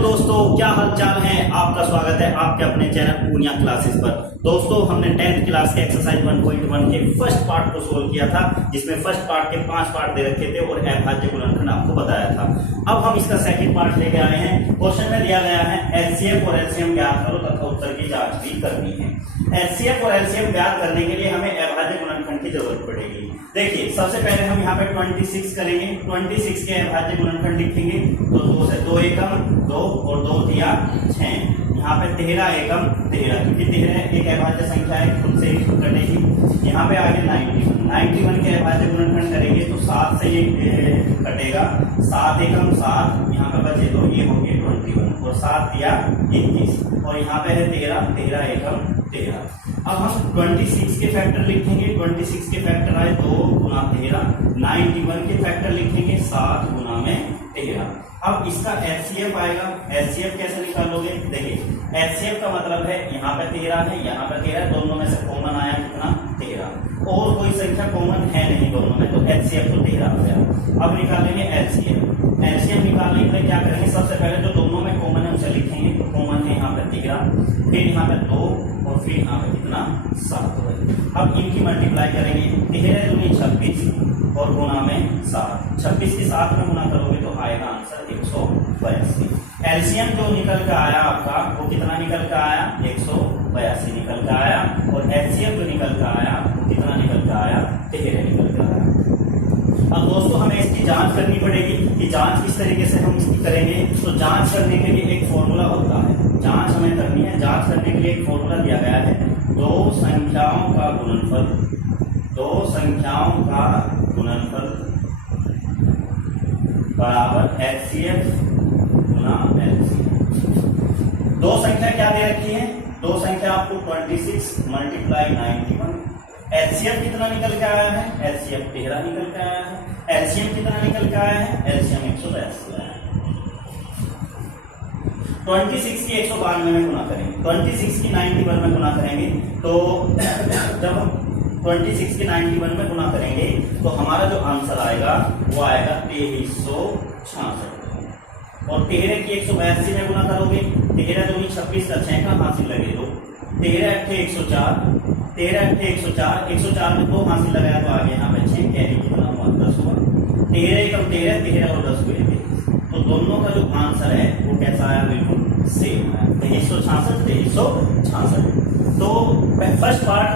दोस्तों, क्या हाल चाल है। आपका स्वागत है आपके अपने चैनल पूनिया क्लासेस पर। दोस्तों, हमने 10th क्लास के एक्सरसाइज 1.1 के फर्स्ट पार्ट को सोल्व किया था, जिसमें फर्स्ट पार्ट के 5 पार्ट दे रखे थे और अविभाज्य गुणनखंड आपको बताया था। अब हम इसका सेकंड पार्ट लेके आए हैं। क्वेश्चन में दिया गया है एचसीएफ और एलसीएम ज्ञात करो तथा उत्तर की जांच भी करनी है। एचसीएफ और एलसीएम ज्ञात करने के लिए हमें अविभाज्य गुणनखंड की जरूरत पड़ेगी। देखिए, सबसे पहले हम यहाँ पे 26 करेंगे। 26 के अविभाज्य गुणनखंड लिखेंगे तो 2 से 2 एकम 2 और 2 दिया 6। यहाँ पे 13 एकम 13, क्योंकि 13 एक अविभाज्य संख्या है, खुद से ही कटेगी। यहाँ पे आगे 91 के अविभाज्य गुणनखंड करेंगे तो 7 से ये कटेगा। 7 एकम 7, यहाँ पे बचे 2, ये होंगे 21 और 7 दिया 21 और यहाँ पे है 13 एकम 13। अब हम 26 के फैक्टर लिखेंगे। 26 के फैक्टर आए 2 गुना 13। 91 के फैक्टर लिखेंगे 7 गुना में 13। अब इसका एचसीएफ आएगा। एचसीएफ कैसे निकालोगे? देखिए, एचसीएफ का मतलब है यहाँ पे 13 है, यहाँ पे 13, दोनों में से कॉमन आया कितना? 13। और कोई संख्या कॉमन है नहीं दोनों में, तो एचसीएफ तो 13 हो गया। अब निकालेंगे एलसीएम। एलसीएम निकालने के लिए क्या करेंगे? सबसे पहले जो दोनों में कॉमन है उसे लिखेंगे। तो कॉमन है यहाँ पे 13, फिर यहाँ पे 2 और फिर यहाँ पे कितना? 7 हो। अब इनकी मल्टीप्लाई करेंगे। 13 दूनी 26 और गुना में 7। 26 के 7 में गुना करोगे तो आएगा आंसर 182। एलसीएम जो निकल कर आया आपका, वो कितना निकल कर आया? 182 निकल कर आया। और एचसीएफ जो निकल कर आया वो कितना निकल कर आया? 13 निकल कर आया। अब दोस्तों, हमें इसकी जांच करनी पड़ेगी कि जांच किस तरीके से हम इसकी करेंगे। तो जांच करने के लिए एक फॉर्मूला होता है, जांच हमें करनी है। जांच करने के लिए एक फॉर्मूला दिया गया है, दो संख्याओं का गुणनफल बराबर एचसीएफ गुना एलसीएम। दो संख्या क्या दे रखी है? दो संख्या आपको 26 मल्टीप्लाई 91। एचसीएफ कितना निकल के आया है? एचसीएफ 13 निकल के आया है। एलसीएम कितना निकल के आया है? एलसीएम 182 आया है। 26 की 192 में गुना करेंगे, 26 की 91 में गुना करेंगे। तो जब हम 26 की 91 में गुना करेंगे तो हमारा जो आंसर आएगा वो आएगा 2366। और 13 की 182 में गुना करोगे, 13 दूनी 26 का 6 का हासिल लगे 2, 13 अट्ठे 104, 13 अट्ठे 104, 104 में 2 हासिल लगाया तो आगे यहाँ पे 6, कैरी कितना हुआ? 10 हुआ। 13 एकम 13, 13 और 10 हुए 23। तो दोनों का जो आंसर है वो कैसा आया? बिल्कुल सेम है, 2366, 2366। तो फर्स्ट पार्ट,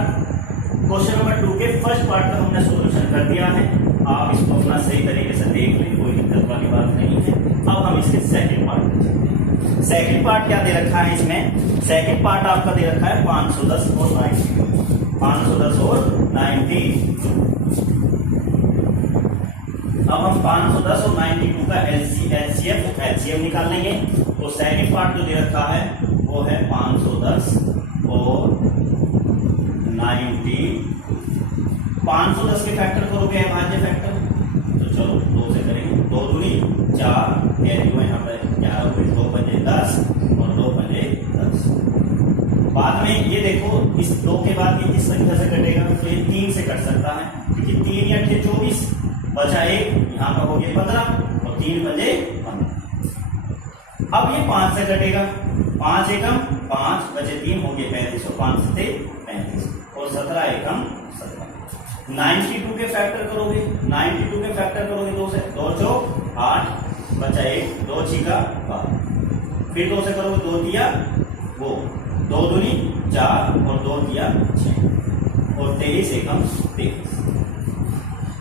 क्वेश्चन नंबर 2 के फर्स्ट पार्ट का हमने सोल्यूशन कर दिया है। आप इसको अपना सही तरीके से देख लें, कोई दिक्कत वाली बात नहीं है। अब हम इसके सेकंड पार्ट में चलते हैं। सेकंड पार्ट क्या दे रखा है इसमें? सेकंड पार्ट आपका दे रखा है 510 और 90। 510 और 90। अब हम 510 और 92 का एलसीएम निकाल लेंगे। तो सेकंड पार्ट जो दे रखा है वो है 510 और 90। 510 के फैक्टर करोगे अविभाज्य फैक्टर, तो चलो 2 से करेंगे। 2 दूनी 4, कैरी हुए यहाँ पे 11 हुए, 2 पंजे 10 और 2 पंजे 10। बाद में ये देखो, इस 2 के बाद ये किस संख्या से कटेगा? तो ये 3 से कट सकता है, क्योंकि 3 या 24 बचा 1, यहाँ पर हो गए 15 और 3 पंजे 15। अब ये 5 से कटेगा, 5 एकम 5 बचे 3 हो गए 35 और 5 से 35 और 17 एकम 17। 92 के फैक्टर करोगे, 92 के फैक्टर करोगे 2 से, 2 चौक 8 बचा 1, 2 छिका 12, फिर 2 से करोगे, 2 दिया वो, 2 दूनी 4 और 2 दिया 6 और 23 एकम 23।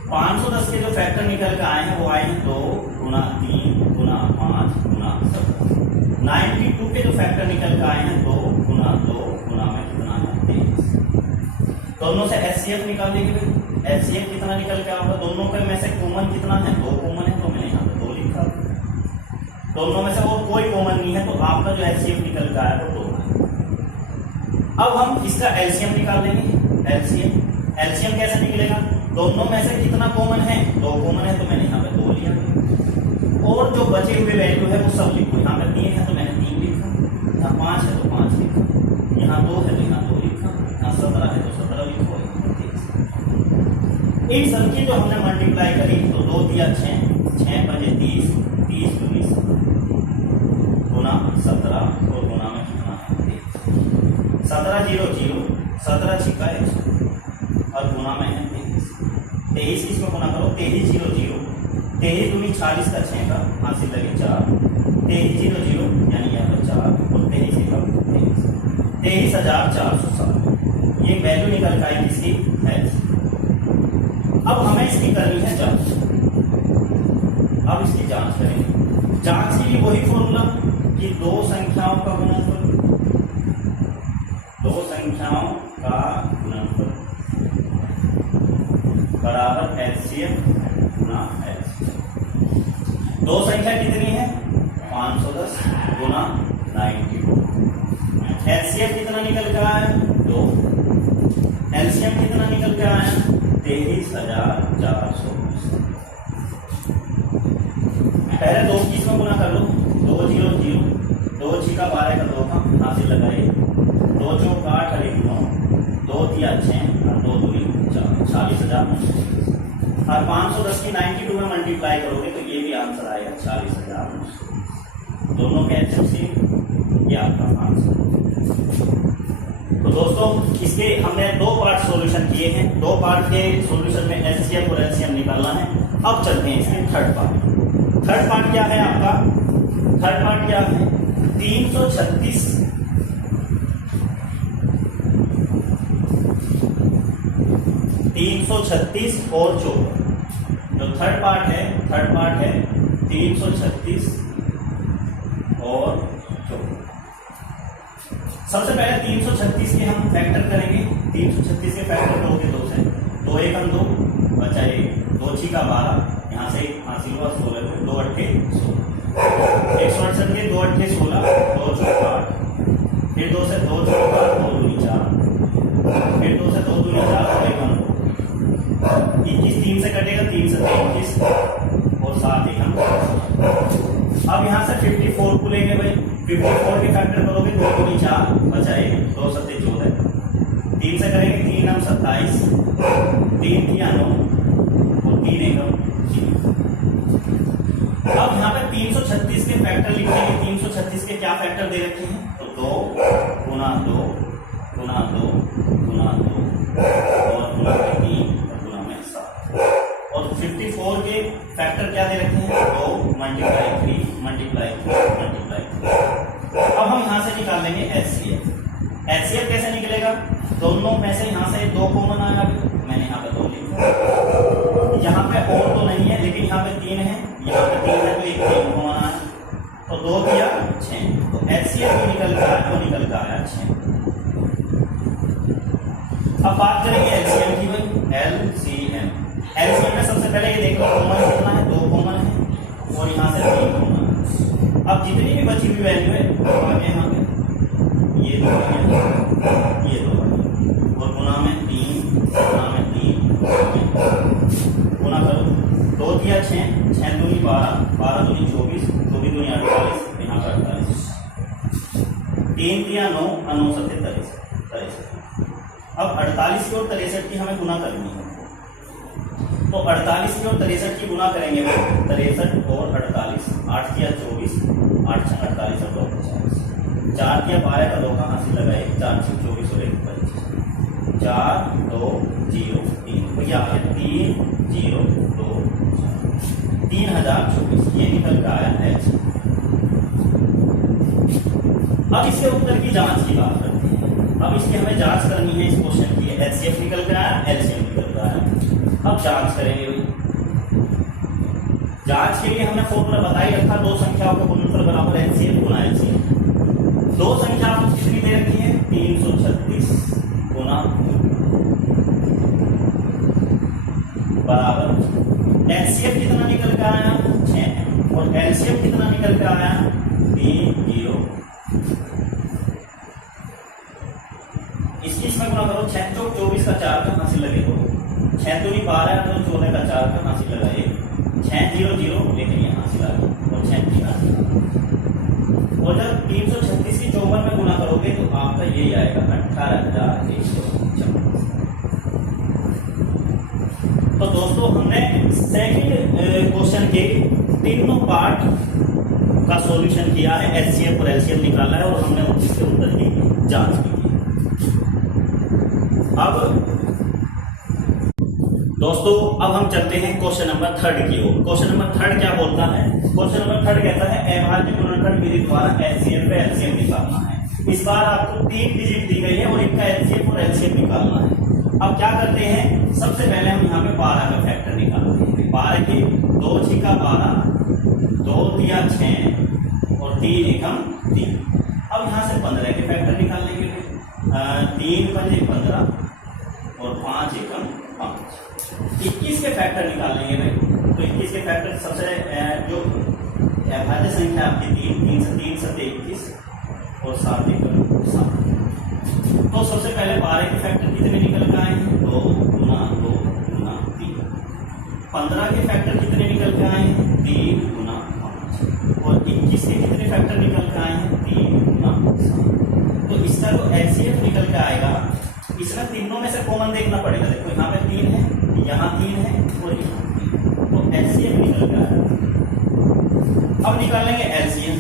510 के जो फैक्टर निकल के आए हैं वो आए हैं 2 गुना 3 गुना 5 गुना 7। 92 के जो फैक्टर निकल के आए हैं 2 गुना 2 गुना में कितना है? 23। दोनों से एचसीएफ निकाल देंगे। एचसीएफ कितना निकल के आएगा? दोनों के में से कॉमन कितना है? 2 कॉमन है, तो मैंने यहाँ पे 2 लिखा। दोनों में से और कोई कॉमन नहीं है, तो आपका जो एचसीएफ निकल के आया वो 2 है। अब हम इसका एलसीएम निकाल लेंगे। एलसीएम कैसे निकलेगा? दोनों में से कितना कॉमन है? 2 कॉमन है, तो मैंने यहाँ पे 2 लिया। और जो बचे हुए वैल्यू है वो सब लिखो। यहाँ पे 3 है तो मैंने 3 लिखा, यहाँ 5 है तो 5 लिखा, यहाँ 2 है तो यहाँ 2 लिखा, यहाँ 17 है तो 17 लिखो। इन सबकी जो हमने मल्टीप्लाई करी तो 2 दिया 6, 6 बजे 30, 30 19 गुना 17 0 0 17 छिका 100 और गुना में है 23 किसमें गुना करो 23 0 0 23 दूनी 40 का 6 का हासिल लगे 4 23 0 0 यानी यहाँ पर 4 और 23 का 23,407 ये वैल्यू निकल के आई किसकी है। अब हमें इसकी करनी है जांच। अब इसकी जांच करेंगे। जांच के लिए वही फॉर्मूला कि दो संख्याओं का गुणनफल, दो संख्याओं का गुणनफल बराबर एलसीएम गुना एलसीएम। दो संख्या कितनी है 510 गुना 92। एलसीएम कितना निकल के आया 2। एलसीएम कितना निकल के आया 23,420। पहले 2 की इसमें गुना कर लो 2 0 0 2 छिका 12 का 2 का हासिल लगाइए 2 चौक 8 और 1 9 2 3 6 और 2 दूनी 4 40,000 और 510 की 92 में मल्टीप्लाई करोगे तो ये भी आंसर आएगा 40,000। दोनों के एचएम से ये आपका आंसर। तो दोस्तों इसके हमने 2 पार्ट सॉल्यूशन किए हैं। 2 पार्ट के सॉल्यूशन में एलसीएम और एलसीएम निकालना है। अब चलते हैं इसके थर्ड पार्ट। थर्ड पार्ट क्या है आपका? थर्ड पार्ट क्या है 336 और 54। जो थर्ड पार्ट है 336 और 54। सबसे पहले 336 के हम फैक्टर करेंगे। 336 के फैक्टर करोगे 2 से 2 1 2 बचा 1 2 छिका 12 यहाँ से हासिल हुआ 16 2 8 16 168 के 2 8 16 2 चौक 8 फिर 2 से 2 चौक 8 2 दूनी 4 फिर 2 से 2 दूनी 4 और 1 2 21 3 से कटेगा 3 से 21 और 7 1 अब यहाँ से 54 को लेंगे भाई। 54 के फैक्टर करोगे 2 दूनी 4 बचाएगा 2 7 14 3 से करेंगे 3 9 27 3 3 9 और 3 1 3। अब यहाँ पे 336 के फैक्टर लिखेंगे। 336 के क्या फैक्टर दे रखे हैं तो 2 गुना 2 गुना 2 गुना 2 और गुना 3 और गुना 7 और 54 के फैक्टर क्या दे रखे हैं 2 मल्टीप्लाई 3 मल्टीप्लाई 3 मल्टीप्लाई 3। अब हम यहाँ से निकाल लेंगे एचसीएफ। एचसीएफ कैसे निकलेगा? दोनों में से यहाँ से 2 कॉमन आया मैंने यहाँ पे 2 लिखा। यहाँ पे और तो नहीं है लेकिन यहाँ पे 3 है, यहाँ पे 3 है तो एक 3 कॉमन आया तो 2 दिया 6। तो एचसीएफ जो निकल कर आया वो निकल कर आया 6। अब बात करेंगे एलसीएम की भाई। एलसीएम एलसीएम में सबसे पहले ये देख लो कॉमन कितना है 2 कॉमन है और यहाँ से 3 कॉमन है। अब जितनी भी बची हुई वैल्यू है वो आगे यहाँ पे ये 2 ये 2 और गुना में 3 गुना में 3 गुना करो 2 दिया 6 6 दूनी 12 12 दूनी 24 24 दूनी 48 यहाँ पर 48 3 दिया 9 9 7 23। अब 48 की और 63 की हमें गुना करनी है तो 48 की और 63 की गुना करेंगे 63 और 48 8 किया 24 8 6 48 और 2 50 4 किया 12 का 2 का हासिल लगाए 4 6 24 और 1 25 4 2 0 3 तो यह है 3 0 2 3024 ये निकल कर आया है। अब इसके उत्तर की जांच की बात करते हैं। अब इसकी हमें जांच करनी है इस क्वेश्चन की। एचसीएफ निकल कर आया एलसीएम निकल कर आया। अब जांच करेंगे भाई। जांच के लिए हमने फॉर्मूला बता ही रखा 2 संख्याओं का गुणनफल बराबर एचसीएफ गुना एलसीएम। 2 संख्याओं कितनी दे रखी है 336 गुना बराबर एचसीएफ कितना निकल कर आया 6 और एलसीएम कितना निकल कर आया 3 0। इसकी इसमें गुना करो 6 चौक 24 का 4 का हासिल लगे तो 6 दूनी 12 तो 14 का 4 का हासिल लगाए 6 0 0 लेकिन ये हासिल आ गया और 6 3 हासिल और जब 336 की 54 में गुना करोगे तो आपका यही आएगा 18,156। तो दोस्तों हमने सेकंड क्वेश्चन के तीनों पार्ट का सॉल्यूशन किया है। एचसीएफ और एलसीएम निकाला है और हमने इसके उत्तर की जांच की। अब दोस्तों अब हम चलते हैं क्वेश्चन नंबर 3 की ओर। क्वेश्चन नंबर 3 क्या बोलता है? क्वेश्चन नंबर 3 कहता है अभाज्य गुणनखंड विधि द्वारा एचसीएफ व एलसीएम निकालना है। इस बार आपको 3 डिजिट दी गई है और इनका एचसीएफ और एलसीएम निकालना है। अब क्या करते हैं, सबसे पहले हम यहाँ पे 12 का फैक्टर निकालते हैं। 12 की 2 छिका 12, 2 तिया 6 और 3 एकम 3। अब यहाँ से 15 के फैक्टर निकाल लेंगे। 3 पंजे 15 और 5 एकम 5। 21 के फैक्टर निकाल लेंगे भाई। तो 21 के फैक्टर सबसे जो अभाज्य संख्या आपकी 3 से 21 और 7 एकम 7। तो सबसे पहले 12 के फैक्टर कितने निकल के आए हैं? 2 गुना 2 गुना 3। 15 के फैक्टर कितने निकल के आए हैं? 3 गुना 5। और 21 के कितने फैक्टर निकल के आए हैं? 3 गुना 7। तो इसका जो एचसीएफ निकल के आएगा, इसमें तीनों में से कॉमन देखना पड़ेगा। देखो यहाँ पे 3 है, यहाँ 3 है और यहाँ 3, तो एलसीएम निकल के आएगा। अब निकालेंगे एलसीएम।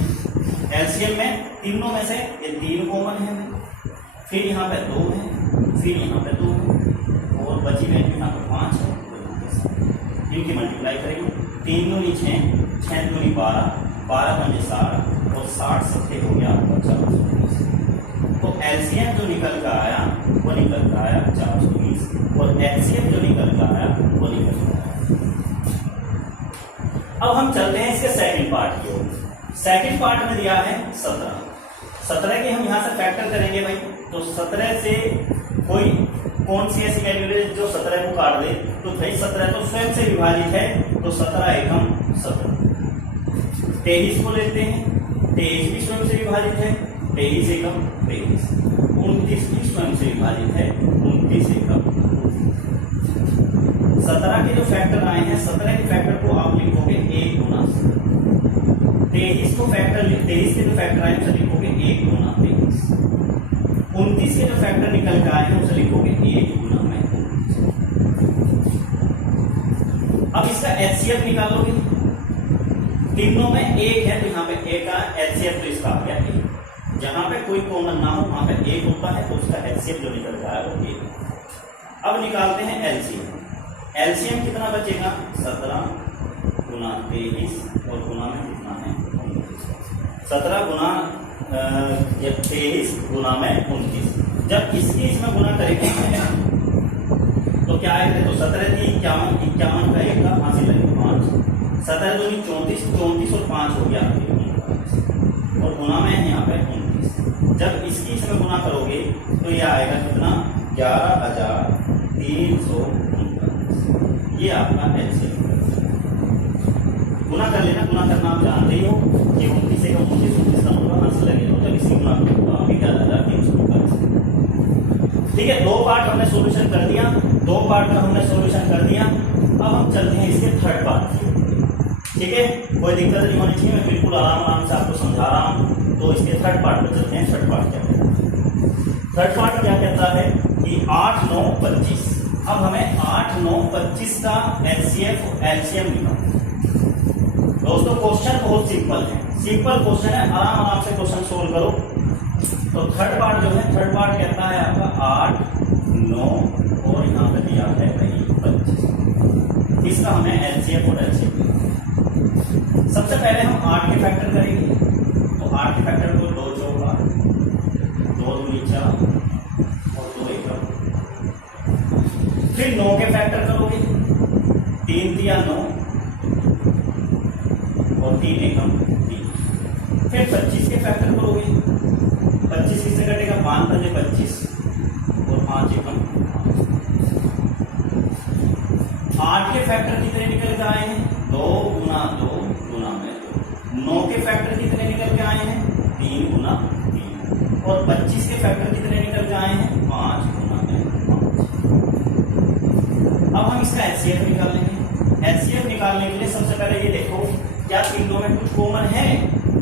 एलसीएम में तीनों में से ये 3 कॉमन है, फिर यहाँ पे 2 है, फिर यहाँ पे 2 है और बची वैल्यू यहाँ पे 5 है। इनकी मल्टीप्लाई करेंगे। 3 दूनी 6, 6 दूनी 12, 12 पंजे 60 और 60 सत्ते हो गया आपका 420। तो एलसीएम जो निकल कर आया वो निकल कर आया 420 और एलसीएम जो निकल कर आया वो निकल कर आया। अब हम चलते हैं इसके सेकंड पार्ट की ओर। सेकंड पार्ट में दिया है 17। 17 के हम यहाँ से फैक्टर करेंगे भाई। तो 17 से कोई कौन सी ऐसी वैल्यू है जो 17 को काट दे? तो भाई 17 तो स्वयं से विभाजित है, तो 17 एकम 17। 23 को लेते हैं, 23 भी स्वयं से विभाजित है, 23 एकम 23। 29 भी स्वयं से विभाजित है, 29 एकम 29। 17 के जो फैक्टर आए हैं, 17 के फैक्टर को आप लिखोगे 1 गुना 23 को फैक्टर 23 के जो फैक्टर आए उसे लिखोगे 1 गुना 23। 29 के जो फैक्टर निकल के आए हैं उसे लिखोगे 1 गुना में 29। अब इसका एचसीएफ निकालोगे। तीनों में 1 है तो यहाँ पे 1 का एचसीएफ तो इसका आ गया 1। जहां पे कोई कॉमन ना हो वहां पे 1 होता है तो उसका एचसीएफ जो निकल रहा है वो 1। अब निकालते हैं एलसीएम। एलसीएम कितना बचेगा? 17 गुना 23 और गुना में कितना है? 17 गुना 23 गुना में 29। जब इसकी इसमें गुना करेंगे तो क्या आएगा? तो 17 थी 51, 51 का 1 का हासिल लगे 5। 17 दूनी 34, 34 और 5 हो गया और गुना में है यहाँ पे 29। जब इसकी इसमें गुना करोगे तो ये आएगा कितना? 11,349। ये आपका एलसीएम। गुना कर लेना, गुना करना आप जानते ही हो कि 29 से 29 का मतलब हासिल लगेगा। जब इसकी गुना करोगे तो आपकी 11,349। ठीक है, 2 पार्ट हमने सॉल्यूशन कर दिया। 2 पार्ट का हमने सॉल्यूशन कर दिया। अब हम चलते हैं इसके थर्ड पार्ट की। ठीक है, कोई दिक्कत नहीं होनी चाहिए, मैं बिल्कुल आराम से आपको समझा रहा हूँ। तो इसके थर्ड पार्ट पर चलते हैं। थर्ड पार्ट क्या कहता है? थर्ड पार्ट क्या कहता है कि 8, 9, 25। अब हमें 8, 9, 25 का एचसीएफ और एलसीएम निकालना है। दोस्तों क्वेश्चन बहुत सिंपल है, सिंपल क्वेश्चन है, आराम से क्वेश्चन सोल्व करो। तो थर्ड पार्ट जो है, थर्ड पार्ट कहता है आपका 8, 9 और यहाँ पे दिया है 25। इसका हमें एलसीएफ और एलसीएम। सबसे पहले हम 8 के फैक्टर करेंगे। तो 8 के फैक्टर को 2 चौका, 2 दूनी 4 और 2 एकम। फिर 9 के फैक्टर करोगे, 3 तिया 9 और 3 एकम 3। फिर 25 के फैक्टर करोगे, 25 किससे कटेगा? 5 पंजे 25 और 5 एकम 5। 8 के फैक्टर कितने निकल के आए हैं? 2 गुना 2 गुना में 2। 9 के फैक्टर कितने निकल के आए हैं? 3 गुना 3। और 25 के फैक्टर कितने निकल के आए हैं? 5 गुना में 5। अब हम इसका एचसीएफ निकाल लेंगे। एचसीएफ निकालने के लिए सबसे पहले ये देखो क्या तीनों में कुछ कॉमन है?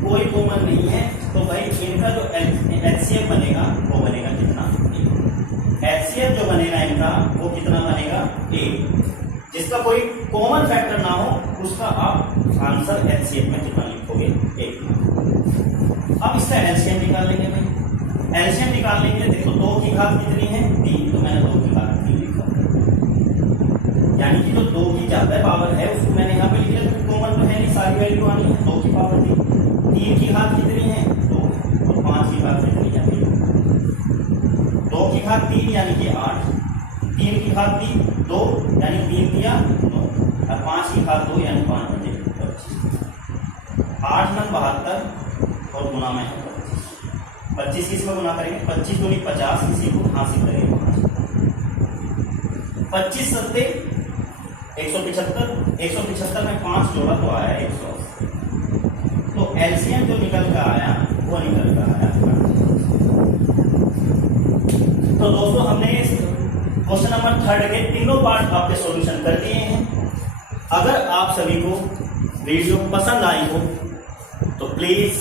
कोई कॉमन नहीं है। तो भाई इनका जो एचसीएफ बनेगा वो बनेगा कितना? 1। एचसीएफ जो बनेगा इनका वो कितना बनेगा? 1। जिसका कोई कॉमन फैक्टर ना हो उसका आप आंसर एचसीएफ में कितना लिखोगे? 1। अब इसका एलसीएम निकाल लेंगे भाई। एलसीएम निकालने के लिए देखो तो 2 की घात कितनी है 3, तो मैंने 2 की घात 3 लिखा, यानी कि जो 2 की ज्यादा पावर है उसको मैंने यहाँ पे लिख लिया, तो कॉमन तो है नहीं, सारी वैल्यू आनी है, 2 की पावर 3 की घात कितनी है 2, और 5 की घात कितनी है 3, 2 की घात 3 यानी कि 8, 3 की घात 2 यानी 3 दिया 2, और 5 की घात 2 यानी 5 बचे 25, 8 9 72 और गुना में 25 किस में गुना करेंगे 25 दूनी 50, इसी को हासिल करेंगे 25 सत्ते 175, 175 में 5 जोड़ा तो आया 180, तो एलसीएम जो निकल कर आया वो निकल कर आया। तो दोस्तों हमने क्वेश्चन नंबर 3 के तीनों पार्ट आपके सॉल्यूशन कर दिए हैं। अगर आप सभी को वीडियो पसंद आई हो तो प्लीज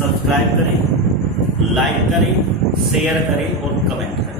सब्सक्राइब करें, लाइक करें, शेयर करें और कमेंट करें।